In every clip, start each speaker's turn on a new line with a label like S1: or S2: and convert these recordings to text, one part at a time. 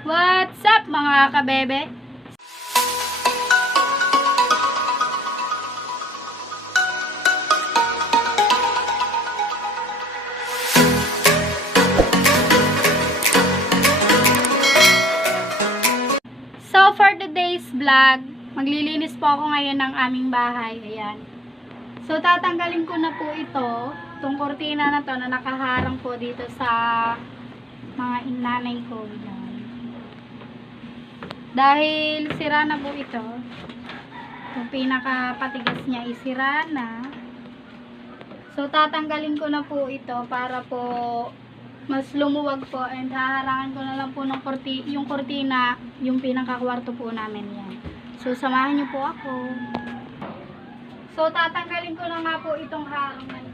S1: What's up mga kabebe? So for today's vlog, maglilinis po ako ngayon ng aming bahay. Ayan. So tatanggalin ko na po ito, itong kortina na to na nakaharang po dito sa mga inanay ko. Ayan. Dahil sira na po ito, yung pinakapatigas niya isira na. So tatanggalin ko na po ito para po mas lumuwag po and haharangan ko na lang po ng korti, yung kortina, yung pinakakwarto po namin yan. So samahan niyo po ako. So tatanggalin ko na nga po itong harang na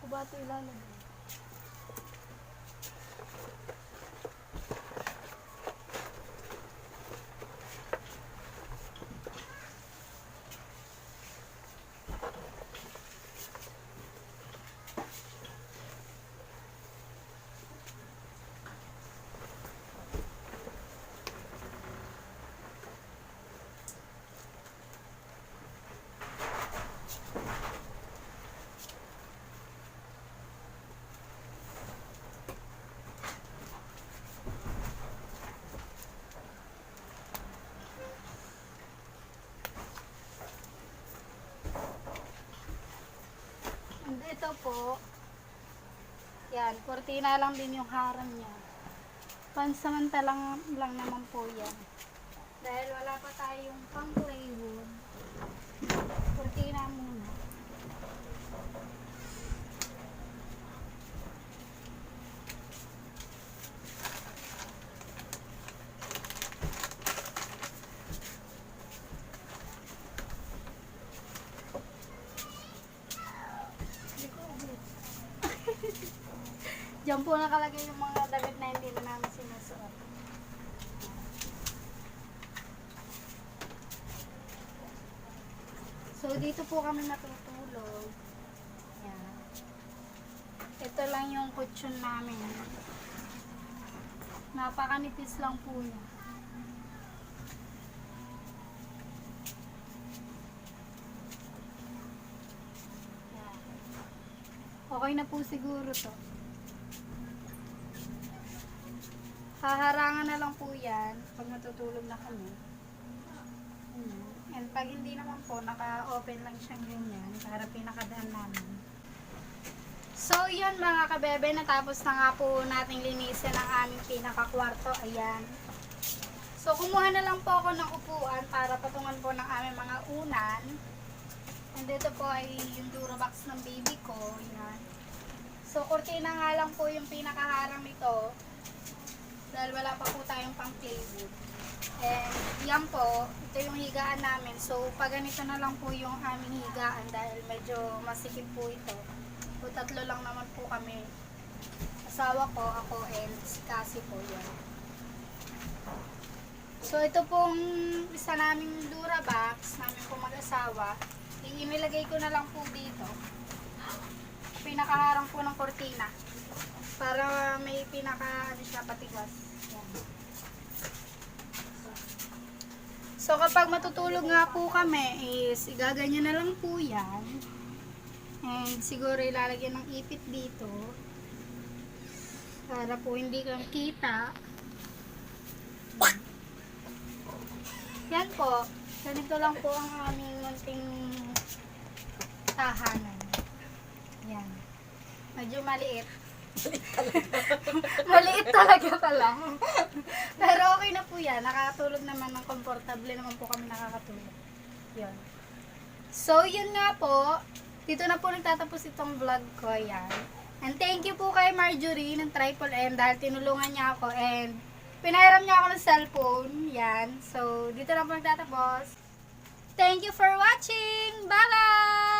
S1: Kubati ilalagay. Ito po, yan, kortina lang din yung harang niya. Pansamantalang lang naman po yan. Dahil wala pa tayong pang plywood, kortina muna. Diyan po nakalagay yung mga damit na hindi na namin sinusuot. So, dito po kami matutulog. Yan. Ito lang yung kutsyon namin. Napakanipis lang po niya. Okay na po siguro to. Haharangan na lang po yan pag natutulog na kami. Hmm. And pag hindi naman po, naka-open lang siyang ganyan para pinakadaan namin. So, yun mga kabebe, natapos na nga po nating linisin ang aming pinakakwarto. Ayan. So, kumuha na lang po ako ng upuan para patungan po ng aming mga unan. And dito po ay yung Durabox ng baby ko. Ayan. So, kurtina nga lang po yung pinakaharang nito. Dahil wala pa po tayong pang plywood. And yan po, ito yung higaan namin. So, pag ganito na lang po yung aming higaan dahil medyo masikip po ito. So, tatlo lang naman po kami. Asawa ko, ako, and si Cassie po yan. So, ito pong isa naming Durabox, namin po mag-asawa. Inilagay ko na lang po dito. Pinakaharang po ng kortina. Para may pinaka, ano siya, patigas. So kapag matutulog nga po kami is igaganyan na lang po yan. And siguro ilalagyan ng ipit dito. Para po hindi kang kita. Yan po. Ganito lang po ang aming munting tahanan. Yan. Medyo maliit. Maliit talaga pala. Pero okay na po yan. Nakakatulog naman ng komportable naman po kami nakakatulog. Yun. So, yun nga po. Dito na po nagtatapos itong vlog ko. Yan. And thank you po kay Marjorie ng Triple M dahil tinulungan niya ako and pinairam niya ako ng cellphone. Yan. So, dito na po nagtatapos. Thank you for watching. Bye-bye!